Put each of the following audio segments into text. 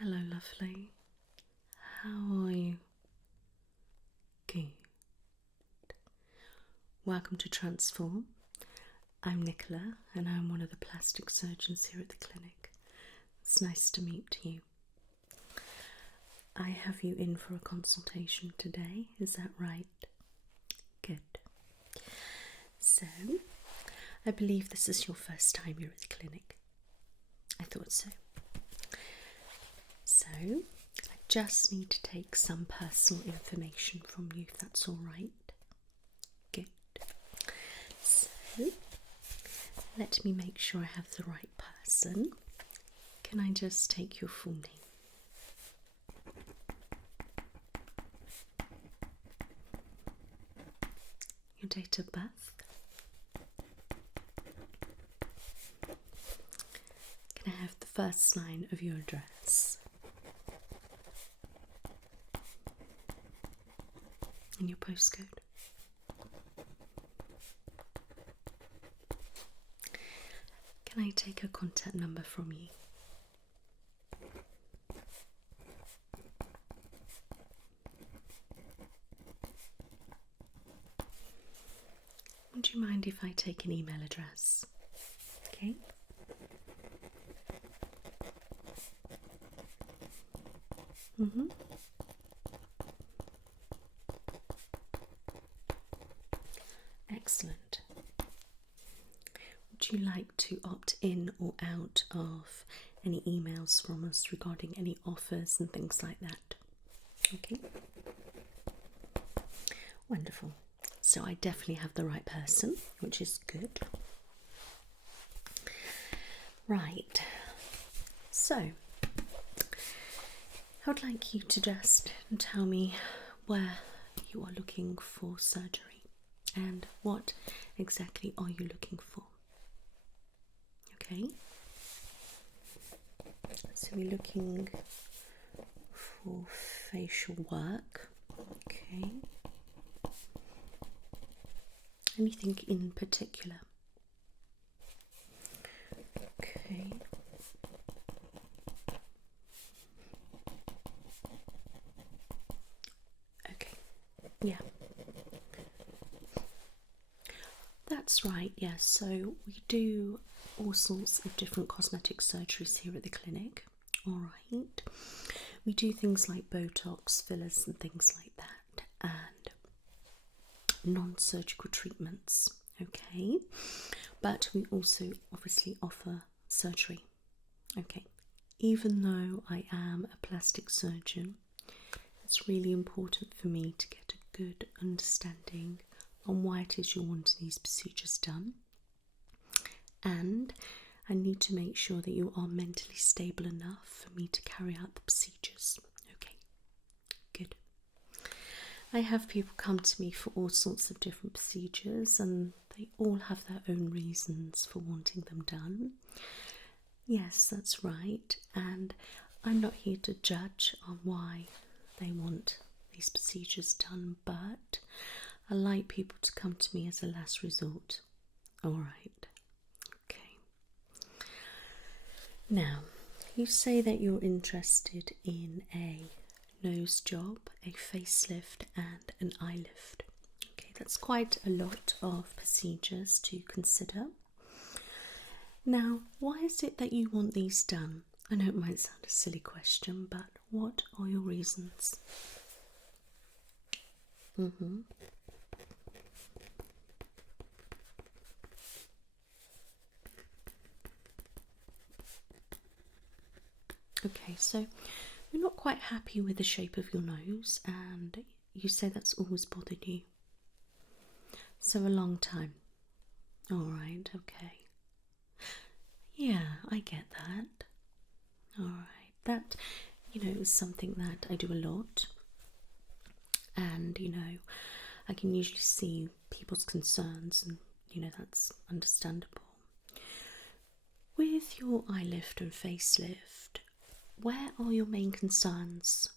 Hello, lovely. How are you? Good. Welcome to Transform. I'm Nicola and I'm one of the plastic surgeons here at the clinic. It's nice to meet you. I have you in for a consultation today, is that right? Good. So, I believe this is your first time here at the clinic. I thought so. So, I just need to take some personal information from you, if that's all right. Good. So, let me make sure I have the right person. Can I just take your full name? Your date of birth? Can I have the first line of your address? And your postcode? Can I take a contact number from you? Would you mind if I take an email address? Okay. Excellent. Would you like to opt in or out of any emails from us regarding any offers and things like that? Okay. Wonderful. So I definitely have the right person, which is good. Right. So I would like you to just tell me where you are looking for surgery and what exactly are you looking for. Okay. So we're looking for facial work. Okay. Anything in particular? Okay. Okay. Yeah. That's right, yes. So we do all sorts of different cosmetic surgeries here at the clinic. All right. We do things like Botox, fillers and things like that, and non-surgical treatments, okay? But we also obviously offer surgery, okay? Even though I am a plastic surgeon, it's really important for me to get a good understanding on why it is you're wanting these procedures done, and I need to make sure that you are mentally stable enough for me to carry out the procedures. Okay, good. I have people come to me for all sorts of different procedures and they all have their own reasons for wanting them done. Yes, that's right, and I'm not here to judge on why they want these procedures done, but I like people to come to me as a last resort. All right. Okay. Now, you say that you're interested in a nose job, a facelift and an eye lift. Okay, that's quite a lot of procedures to consider. Now, why is it that you want these done? I know it might sound a silly question, but what are your reasons? Okay, so you're not quite happy with the shape of your nose and you say that's always bothered you. So a long time. Alright, okay. Yeah, I get that. Alright, that, is something that I do a lot. And, I can usually see people's concerns and, that's understandable. With your eye lift and facelift, where are your main concerns?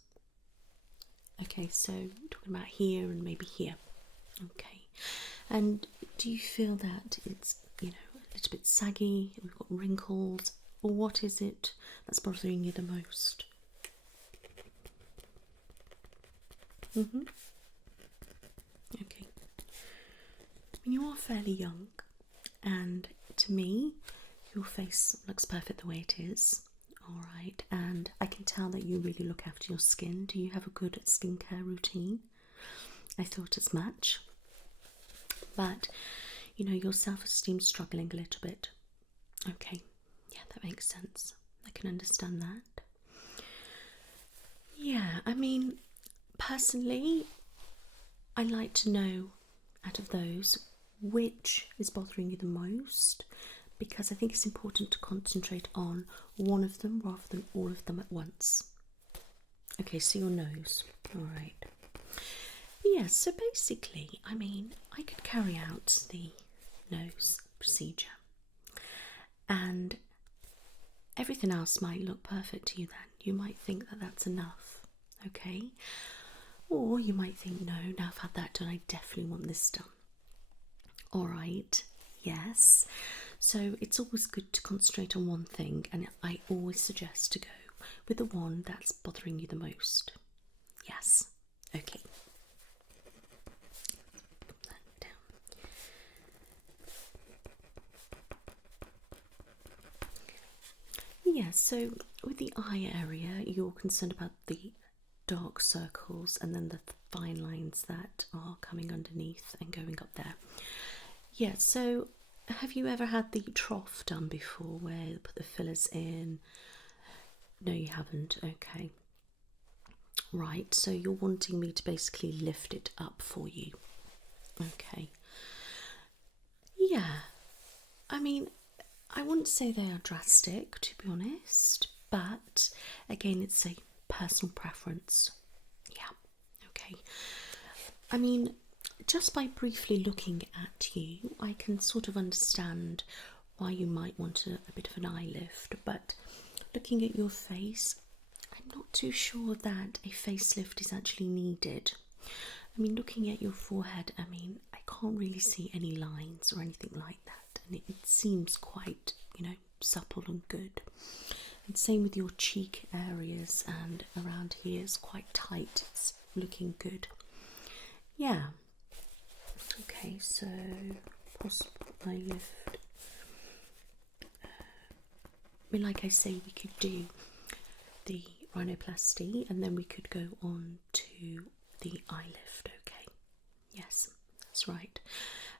Okay, so talking about here and maybe here. Okay, and do you feel that it's, a little bit saggy, we've got wrinkles, or what is it that's bothering you the most? Mm-hmm. Okay. You are fairly young, and to me, your face looks perfect the way it is. Alright, and I can tell that you really look after your skin. Do you have a good skincare routine? I thought as much. But, your self-esteem's struggling a little bit. Okay, yeah, that makes sense. I can understand that. Yeah, I mean, personally, I like to know, out of those, which is bothering you the most, because I think it's important to concentrate on one of them rather than all of them at once. Okay, so your nose. Alright. Yes, so basically, I mean, I could carry out the nose procedure and everything else might look perfect to you then. You might think that that's enough, okay? Or you might think, no, now I've had that done, I definitely want this done. Alright, yes. So it's always good to concentrate on one thing, and I always suggest to go with the one that's bothering you the most. Yes, okay. Put that down. Yeah, so with the eye area, you're concerned about the dark circles and then the fine lines that are coming underneath and going up there. Yeah, so have you ever had the trough done before where you put the fillers in? No, you haven't. Okay. Right, so you're wanting me to basically lift it up for you. Okay. Yeah. I mean, I wouldn't say they are drastic, to be honest, but again, it's a personal preference. Yeah. Okay. I mean, just by briefly looking at you, I can sort of understand why you might want a bit of an eye lift, but looking at your face, I'm not too sure that a facelift is actually needed. I mean, looking at your forehead, I mean, I can't really see any lines or anything like that, and it seems quite, supple and good. And same with your cheek areas, and around here it's quite tight, it's looking good. Yeah. Okay, so possible eye lift. I mean, like I say, we could do the rhinoplasty and then we could go on to the eye lift. Okay, yes, that's right.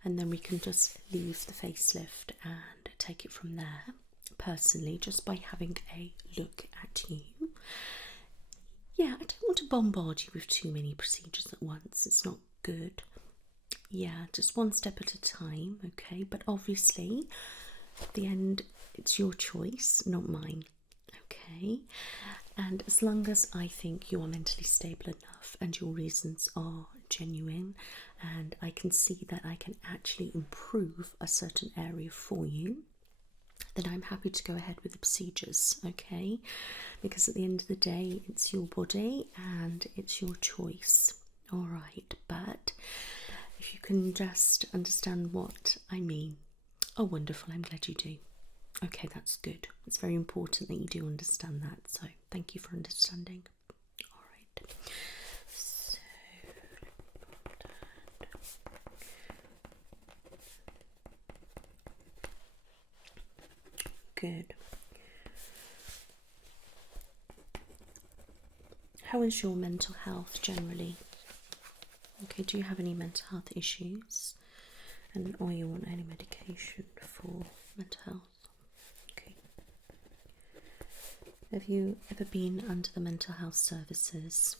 And then we can just leave the facelift and take it from there. Personally, just by having a look at you. Yeah, I don't want to bombard you with too many procedures at once. It's not good. Yeah, just one step at a time, okay? But obviously, at the end, it's your choice, not mine, okay? And as long as I think you are mentally stable enough and your reasons are genuine, and I can see that I can actually improve a certain area for you, then I'm happy to go ahead with the procedures, okay? Because at the end of the day, it's your body and it's your choice, all right? But if you can just understand what I mean. Oh, wonderful, I'm glad you do. Okay, that's good. It's very important that you do understand that, so thank you for understanding. All right. So, good. How is your mental health generally? Okay, do you have any mental health issues? And are you on any medication for mental health? Okay. Have you ever been under the mental health services?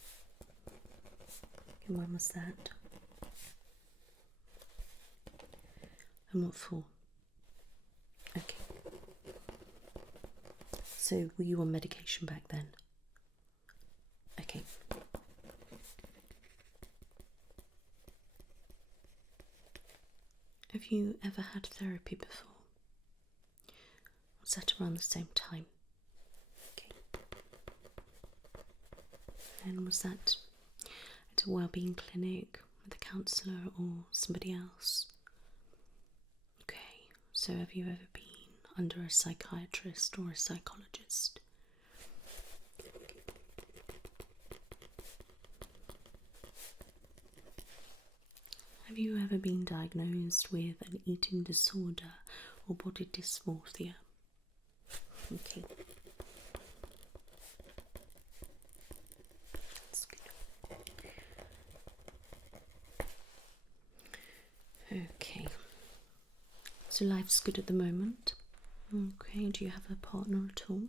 And when was that? And what for? Okay. So were you on medication back then? Okay. Have you ever had therapy before? Was that around the same time? Okay. And was that at a wellbeing clinic with a counsellor or somebody else? Okay. So have you ever been under a psychiatrist or a psychologist? Have you ever been diagnosed with an eating disorder or body dysmorphia? Okay. That's good. Okay. So life's good at the moment. Okay, do you have a partner at all?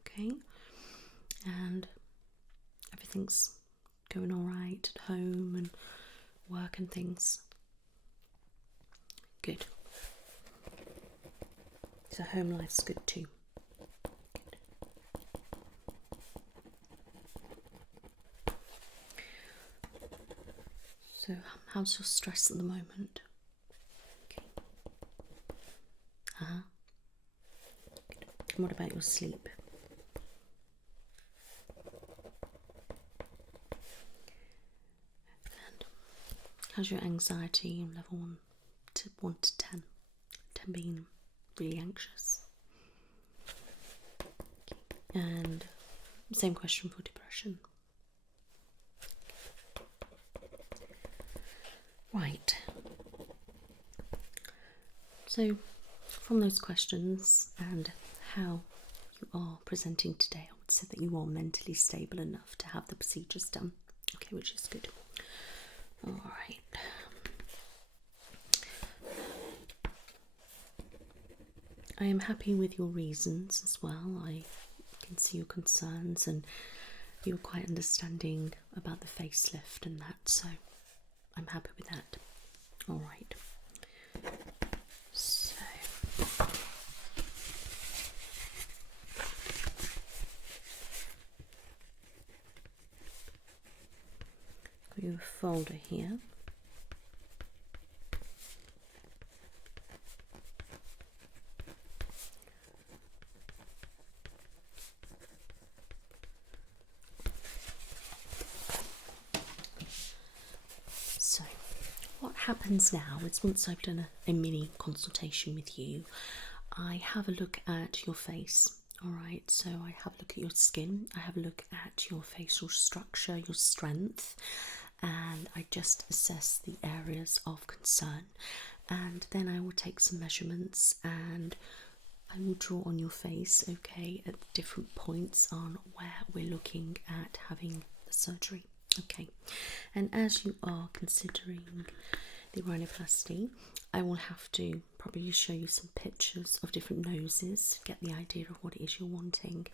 Okay. And everything's going alright at home and work and things? Good. So home life's good too. Good. So how's your stress at the moment? Okay. Good. And what about your sleep? And how's your anxiety on level 1 to 10? 10 being really anxious. Okay. And same question for depression. Right. So from those questions and how you are presenting today, I would say that you are mentally stable enough to have the procedures done. Okay, which is good. All right. I am happy with your reasons as well. I can see your concerns and you're quite understanding about the facelift and that, so I'm happy with that. All right. So got your folder here. So what happens now is once I've done a mini consultation with you, I have a look at your face. Alright, so I have a look at your skin, I have a look at your facial structure, your strength, and I just assess the areas of concern. And then I will take some measurements and I will draw on your face, okay, at different points on where we're looking at having the surgery. Okay, and as you are considering the rhinoplasty, I will have to probably show you some pictures of different noses to get the idea of what it is you're wanting,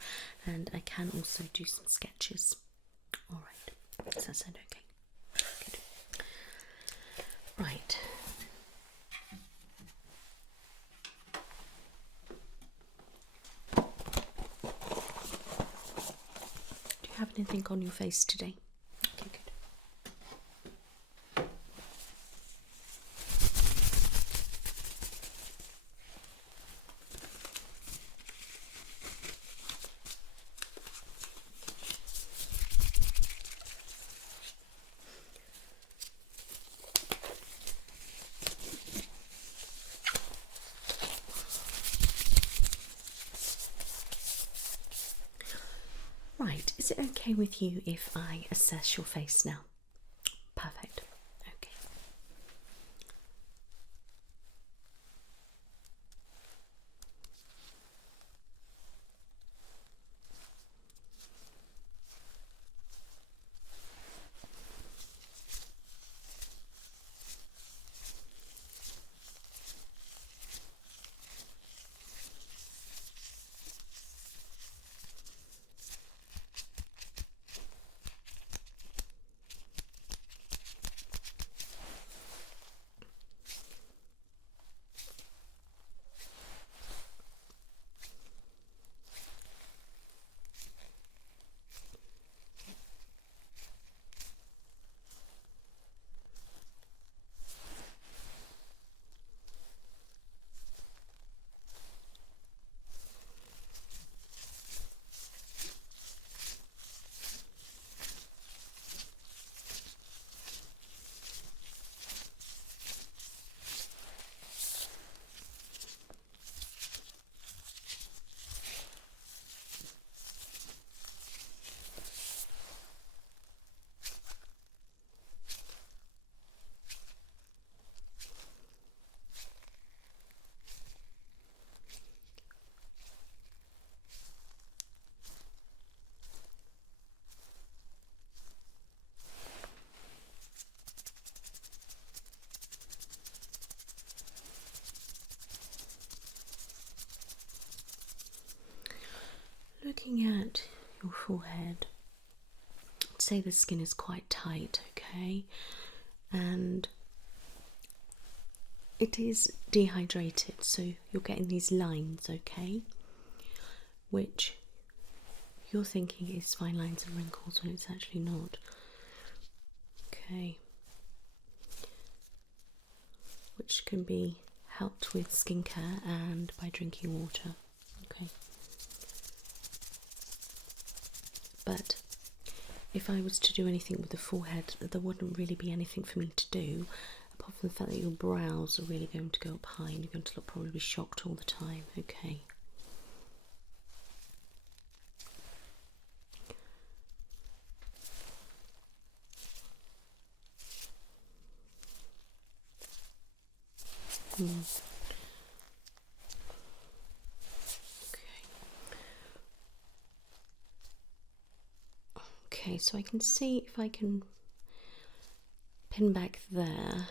and I can also do some sketches. Alright, does that sound okay? Good. Right. Do you have anything on your face today? Okay, good. Right, is it okay with you if I assess your face now? Perfect. Okay. your forehead. I'd say the skin is quite tight, okay, and it is dehydrated, so you're getting these lines, okay, which you're thinking is fine lines and wrinkles when it's actually not. Okay, which can be helped with skincare and by drinking water. Okay, but if I was to do anything with the forehead, there wouldn't really be anything for me to do, apart from the fact that your brows are really going to go up high and you're going to look probably shocked all the time. Okay. Okay, so I can see if I can pin back there,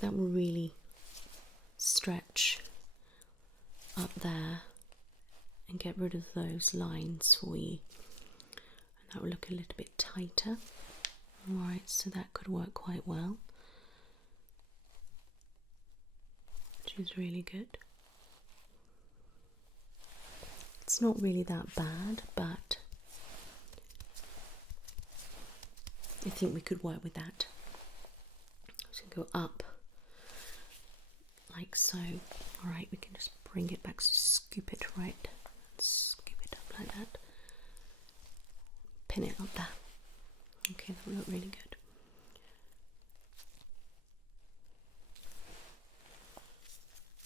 that will really stretch up there and get rid of those lines for you, and that will look a little bit tighter. Alright, so that could work quite well, which is really good. It's not really that bad, but I think we could work with that. So go up like so. Alright, we can just bring it back, so scoop it right, scoop it up like that, pin it up there. Okay, that will look really good.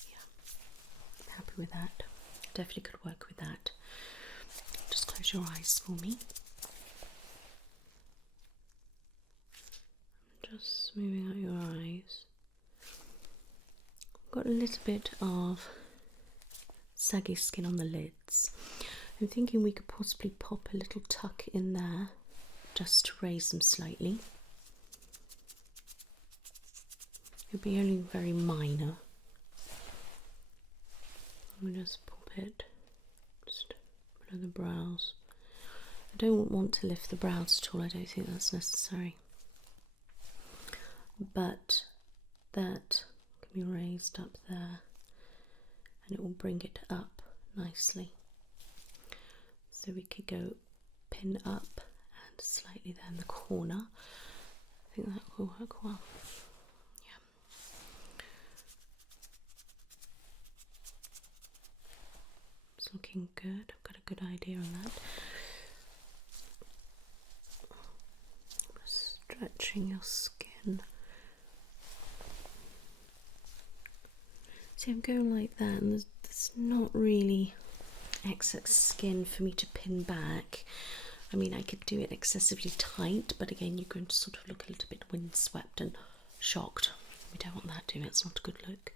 Yeah, happy with that. Definitely could work with that. Just close your eyes for me. Just smoothing out your eyes. Got a little bit of saggy skin on the lids. I'm thinking we could possibly pop a little tuck in there just to raise them slightly. It'll be only very minor. I'm going to just pop it just below the brows. I don't want to lift the brows at all, I don't think that's necessary. But that can be raised up there and it will bring it up nicely. So we could go pin up and slightly there in the corner. I think that will work well. Yeah. It's looking good. I've got a good idea on that. Stretching your skin. See, I'm going like that, and there's not really excess skin for me to pin back. I mean, I could do it excessively tight, but again, you're going to sort of look a little bit windswept and shocked. We don't want that, do we? It's not a good look.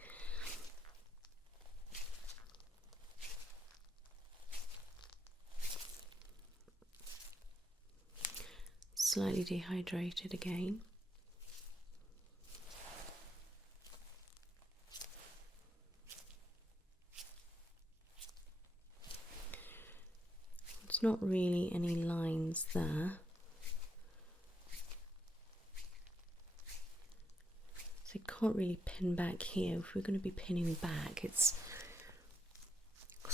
Slightly dehydrated again. There's not really any lines there. So I can't really pin back here. If we're going to be pinning back, it's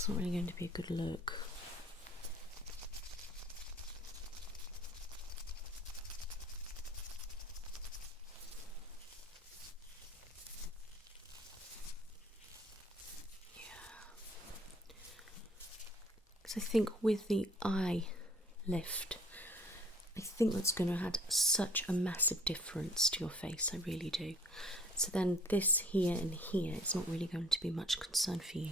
not really going to be a good look. I think with the eye lift, I think that's going to add such a massive difference to your face, I really do. So then this here and here, it's not really going to be much concern for you.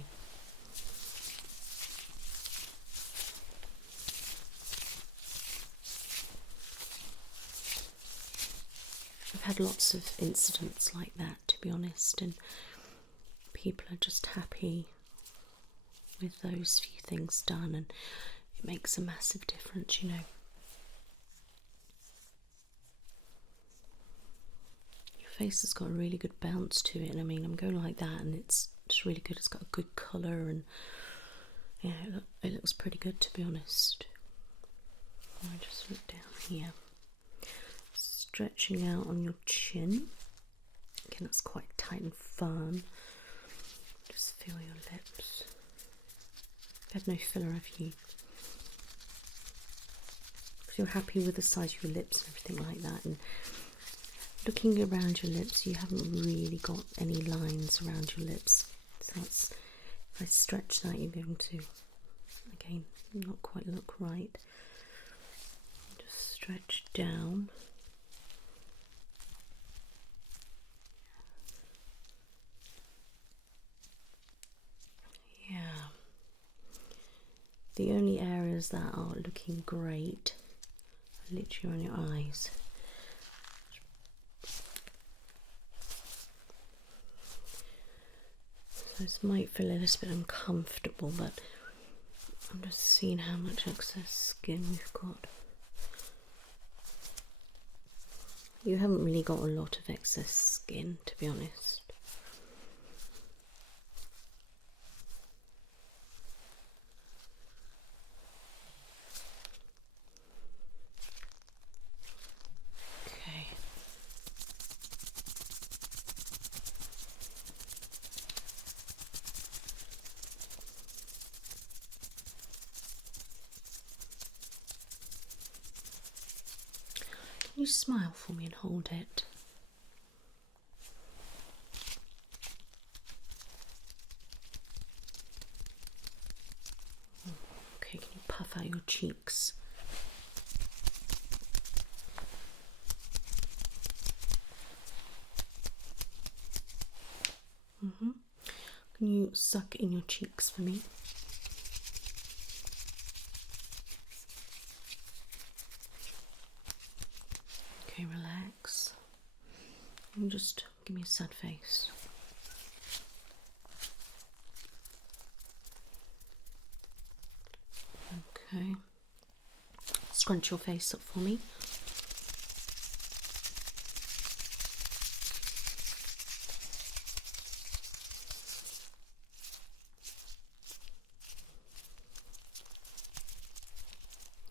I've had lots of incidents like that, to be honest, and people are just happy with those few things done, and it makes a massive difference, you know. Your face has got a really good bounce to it, and I mean, I'm going like that and it's just really good. It's got a good colour, and yeah, it looks pretty good, to be honest. I just look down here, stretching out on your chin. Again, that's quite tight and firm. Just feel your lips. I've had no filler, have you? If you're happy with the size of your lips and everything like that, and looking around your lips, you haven't really got any lines around your lips. So that's, if I stretch that, you're going to, again, not quite look right. Just stretch down. Yeah. The only areas that are looking great are literally on your eyes. So this might feel a little bit uncomfortable, but I'm just seeing how much excess skin we've got. You haven't really got a lot of excess skin, to be honest. Okay. Can you smile for me and hold it? Okay, can you puff out your cheeks? Can you suck in your cheeks for me? Okay, relax. And just give me a sad face. Okay. Scrunch your face up for me.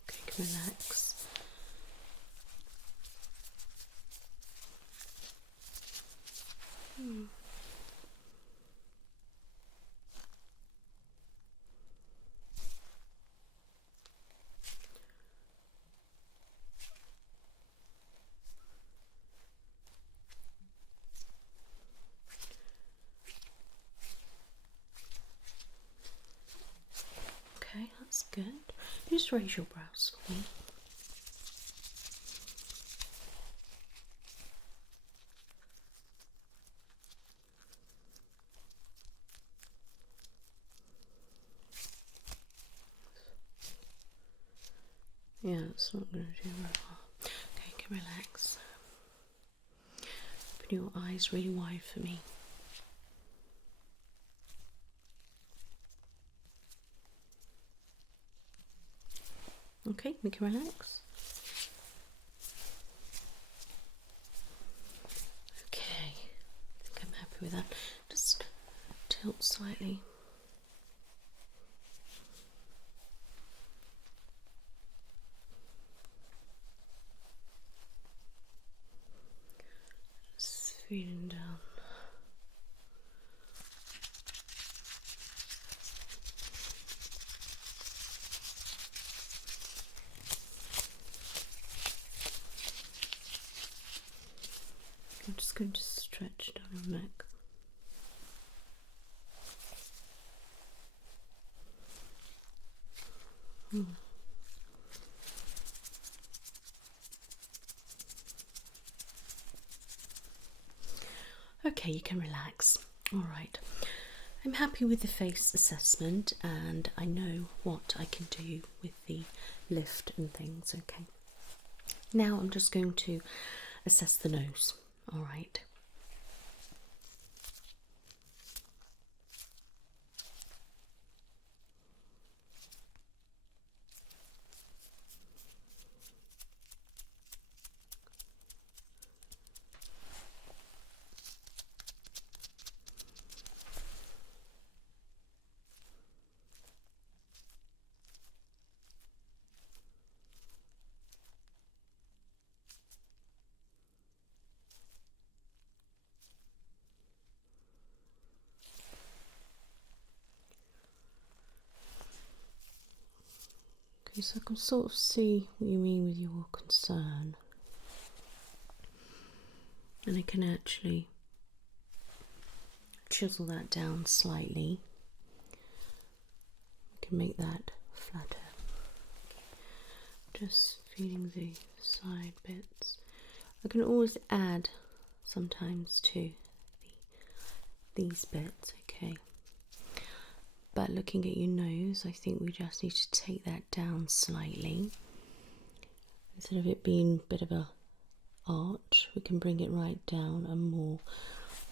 Okay, relax. Okay, that's good. Just raise your brows for me. Yeah, it's not going to do very well. Okay, you can relax. Open your eyes really wide for me. Okay, we can relax. Okay, I think I'm happy with that. Just tilt slightly. Just feeling down. I'm just going to stretch down your neck. Okay, you can relax. All right. I'm happy with the face assessment and I know what I can do with the lift and things, okay. Now I'm just going to assess the nose, all right. Okay, so I can sort of see what you mean with your concern. And I can actually chisel that down slightly. I can make that flatter. Just feeling the side bits. I can always add sometimes to these bits, okay. But looking at your nose, I think we just need to take that down slightly. Instead of it being a bit of a arch, we can bring it right down and more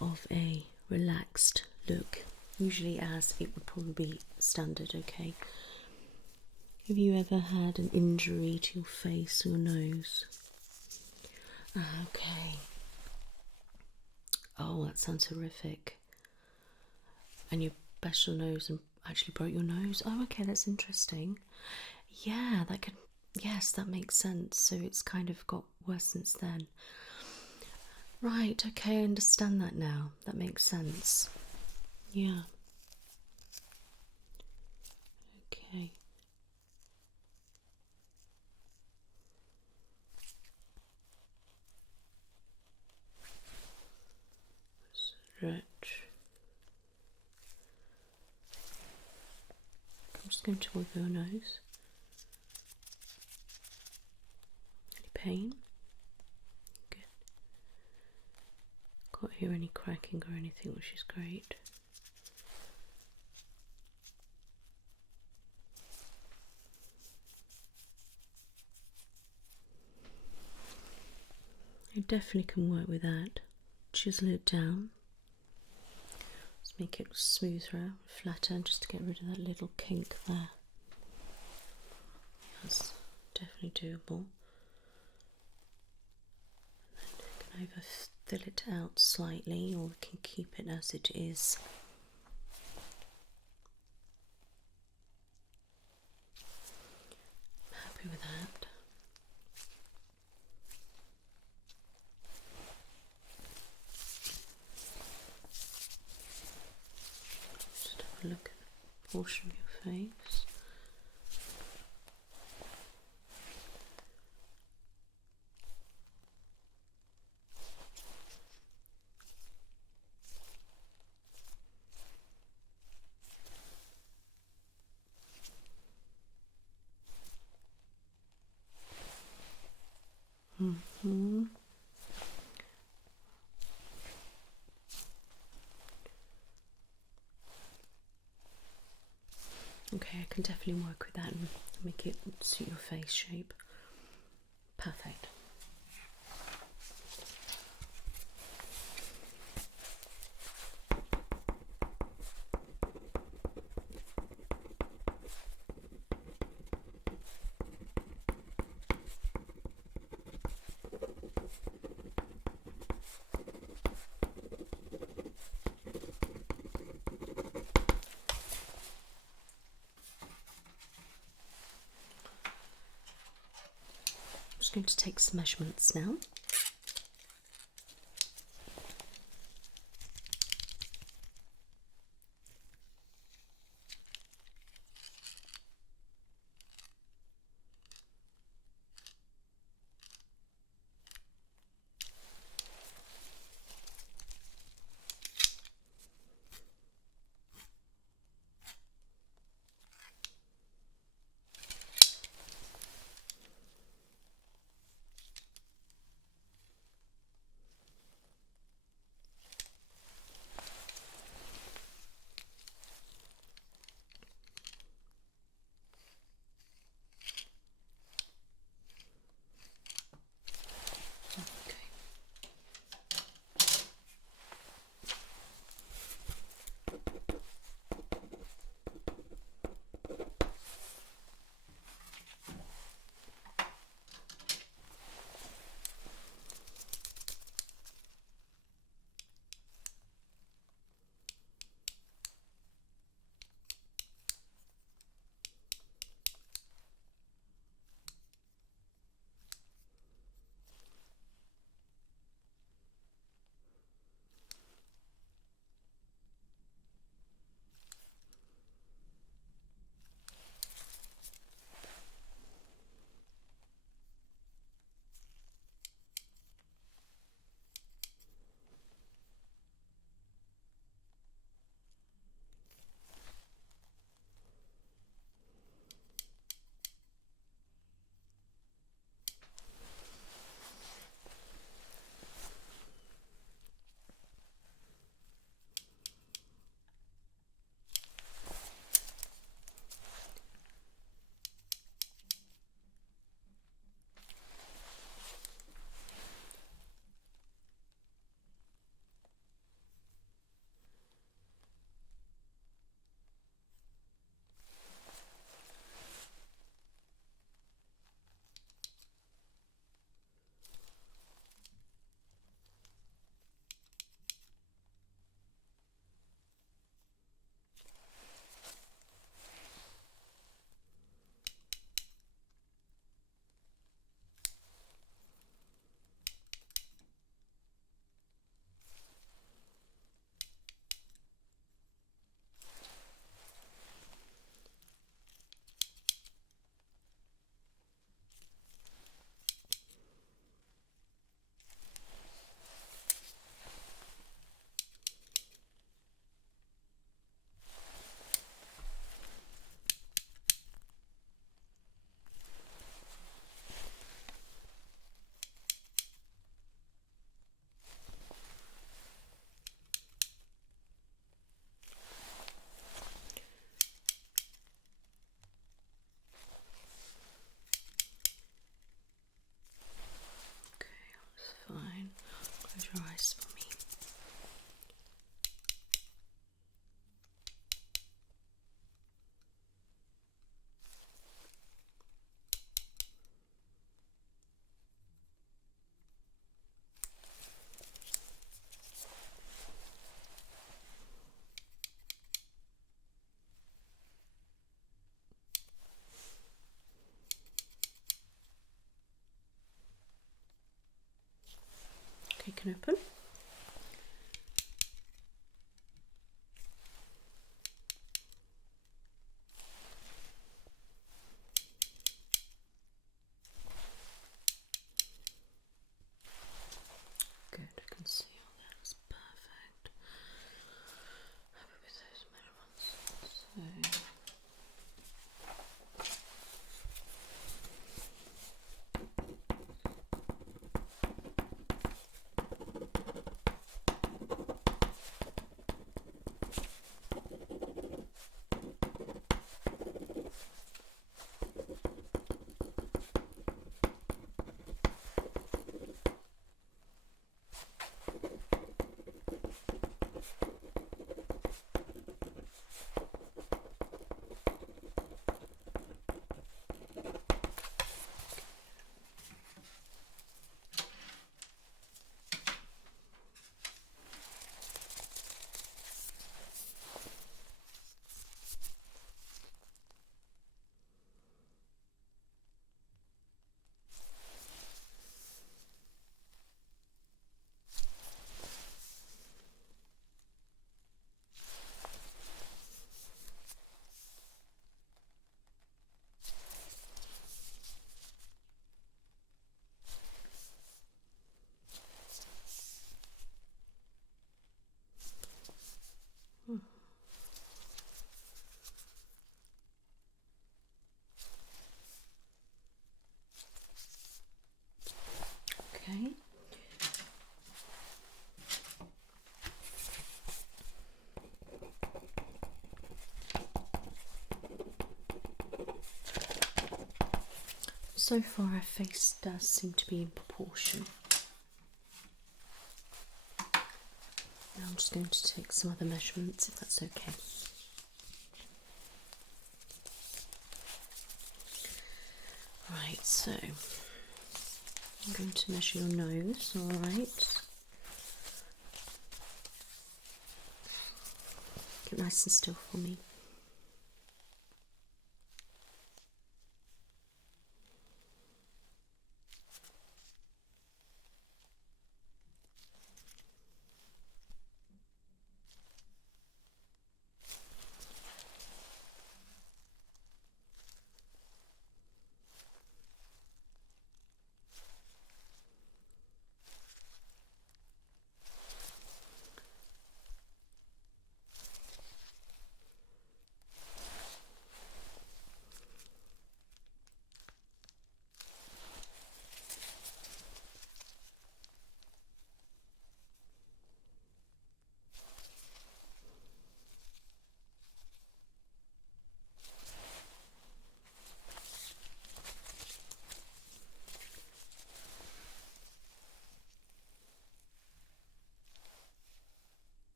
of a relaxed look, usually as it would probably be standard, okay. Have you ever had an injury to your face or nose? Okay. Oh, that sounds horrific. And you bashed your nose and actually broke your nose? Oh, okay, that's interesting. Yeah, that could, yes, that makes sense. So it's kind of got worse since then. Right, okay, I understand that now. That makes sense. Yeah. Okay. Stretch. I'm just going to wipe your nose. Any pain? Good. Can't hear any cracking or anything, which is great. I definitely can work with that. Chisel it down. Just make it smoother, flatter, just to get rid of that little kink there. That's definitely doable. And then we can either fill it out slightly or we can keep it as it is. I'm happy with that. Just have a look at the portion of your face. Okay, I can definitely work with that and make it suit your face shape. Perfect. I'm just going to take some measurements now. can open. Good, I can see all that. It's perfect. Happy with those measurements. So okay. So far our face does seem to be in proportion. Now I'm just going to take some other measurements if that's okay. Right, so I'm going to measure your nose, alright. Get nice and still for me.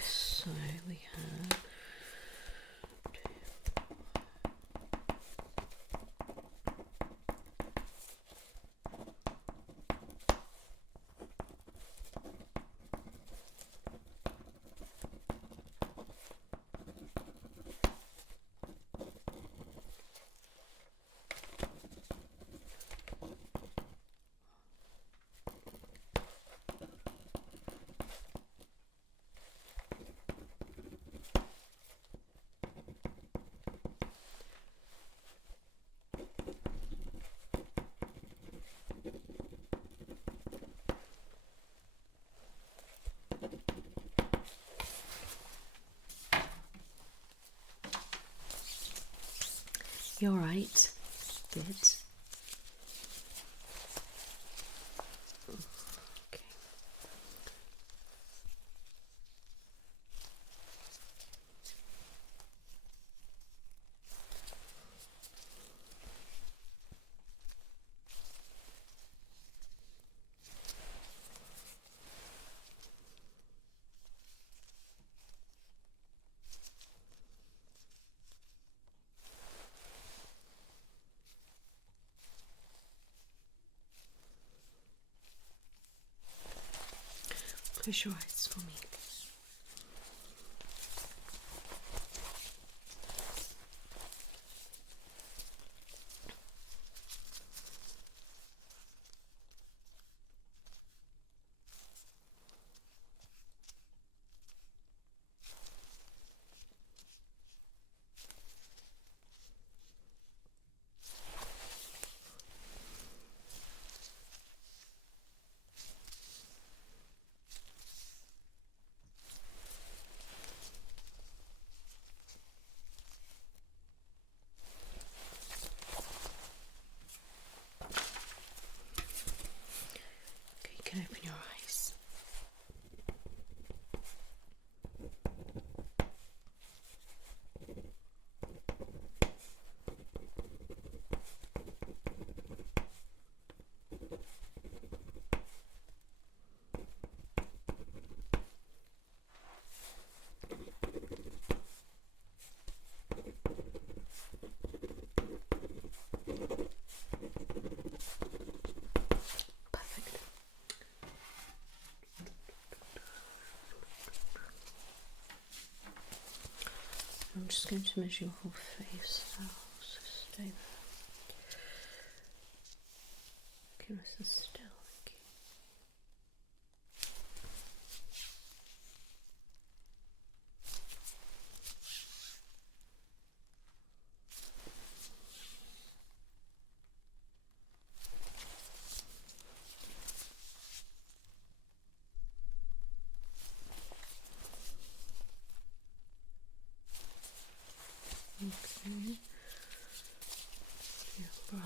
So we have you're right. Good. Okay. Close your eyes for me. You can open your eyes. Perfect. I'm just going to measure your whole face now, so stay there. Okay, nice and still, thank you. Okay. Your brow.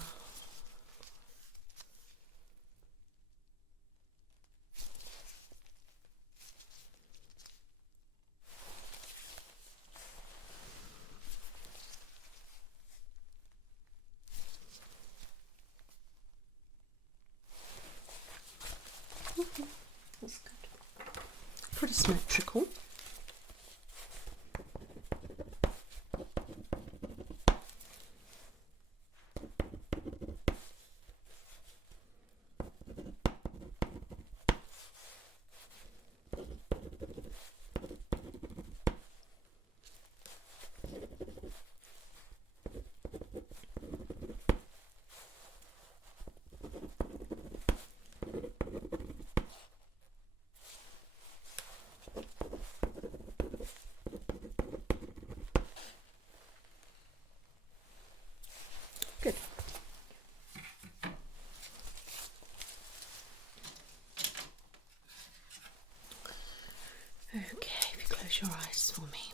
That's good. Pretty symmetrical. Good. Okay, if you close your eyes for me,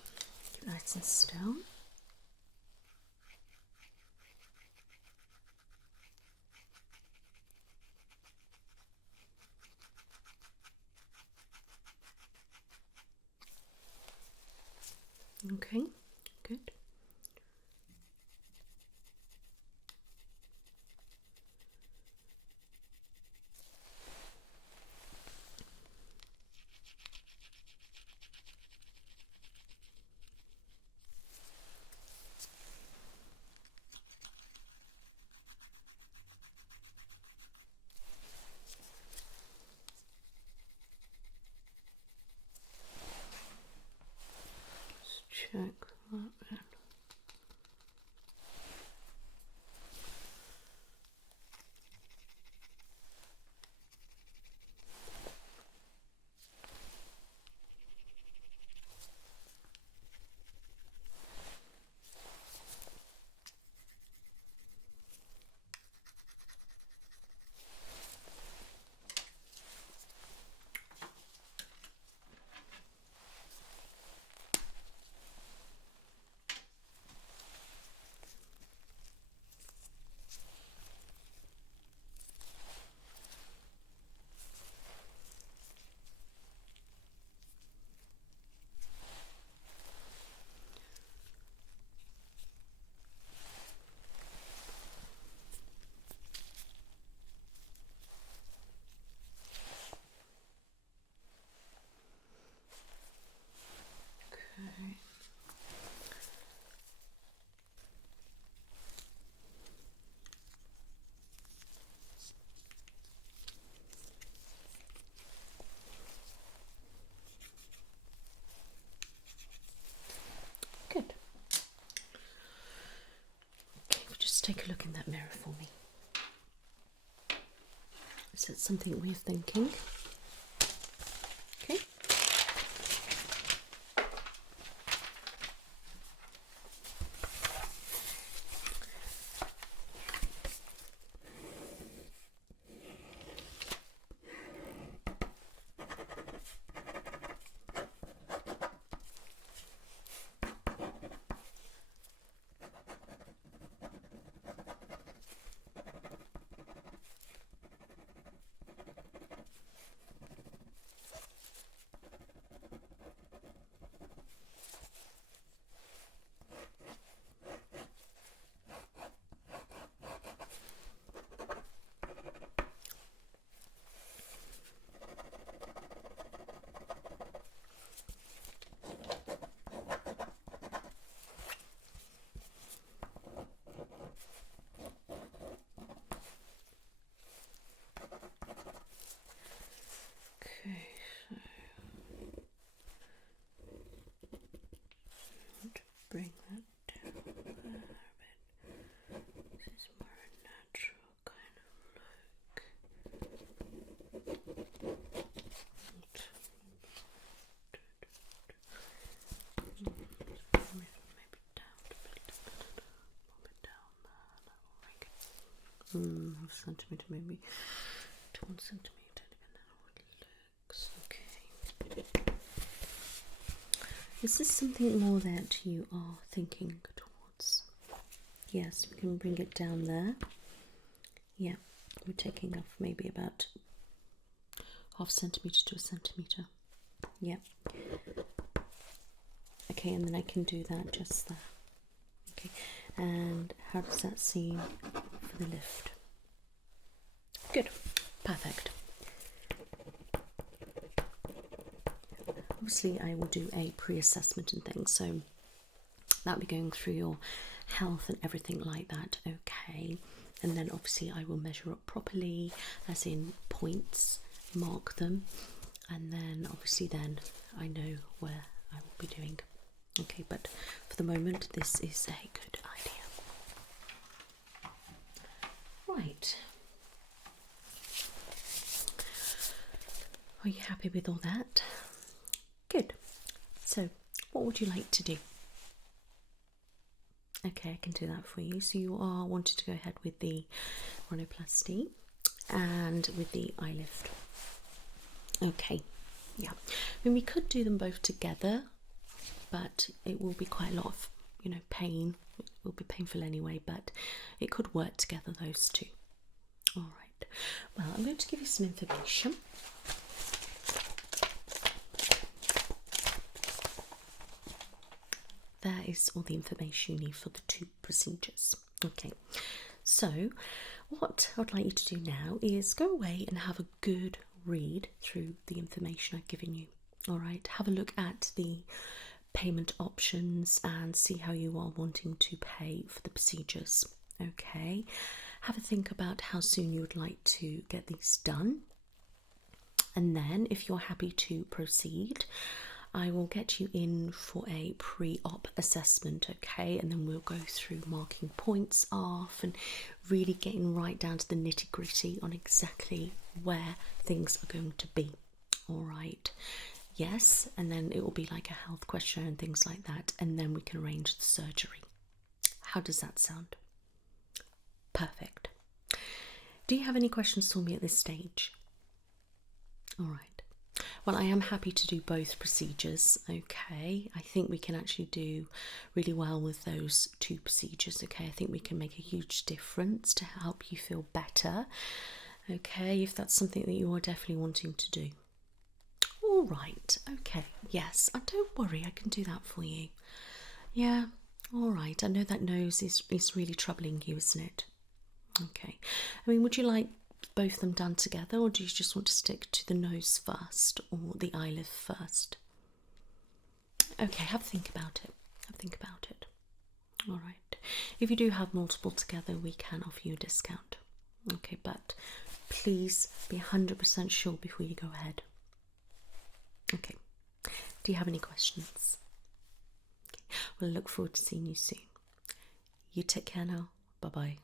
keep nice and still. Okay, good. Let's check that then. take a look in that mirror for me. Is that something we're thinking? Okay. Bring that down a bit. This is more a natural kind of look. Maybe down a bit. Pop it down there. That will make it half centimetre, maybe to 1 centimetre, depending on how it looks. Okay. Is this something more that you are thinking towards? Yes, we can bring it down there. Yeah, we're taking off maybe about half centimetre to 1 centimetre. Yeah. Okay, and then I can do that just there. Okay, and how does that seem for the lift? Good, perfect. Obviously, I will do a pre-assessment and things, so that'll be going through your health and everything like that, okay? And then obviously I will measure up properly, as in points, mark them, and then obviously then I know where I will be doing. Okay, but for the moment, this is a good idea. Right. Are you happy with all that? Good. So, what would you like to do? Okay, I can do that for you. So you are wanting to go ahead with the rhinoplasty and with the eye lift. Okay, yeah. I mean, we could do them both together, but it will be quite a lot of, pain. It will be painful anyway, but it could work together, those two. All right. Well, I'm going to give you some information. That is all the information you need for the two procedures. Okay, so what I'd like you to do now is go away and have a good read through the information I've given you. All right, have a look at the payment options and see how you are wanting to pay for the procedures. Okay, have a think about how soon you would like to get these done, and then if you're happy to proceed, I will get you in for a pre-op assessment, okay? And then we'll go through marking points off and really getting right down to the nitty-gritty on exactly where things are going to be. All right. Yes, and then it will be like a health questionnaire and things like that, and then we can arrange the surgery. How does that sound? Perfect. Do you have any questions for me at this stage? All right. Well, I am happy to do both procedures, okay? I think we can actually do really well with those two procedures, okay? I think we can make a huge difference to help you feel better, okay? If that's something that you are definitely wanting to do. All right, okay, yes, don't worry, I can do that for you. Yeah, all right, I know that nose is really troubling you, isn't it? Okay, I mean, would you like both of them done together, or do you just want to stick to the nose first or the eye lift first? Okay, have a think about it. All right. If you do have multiple together, we can offer you a discount. Okay, but please be 100% sure before you go ahead. Okay. Do you have any questions? Okay. Well, I look forward to seeing you soon. You take care now. Bye bye.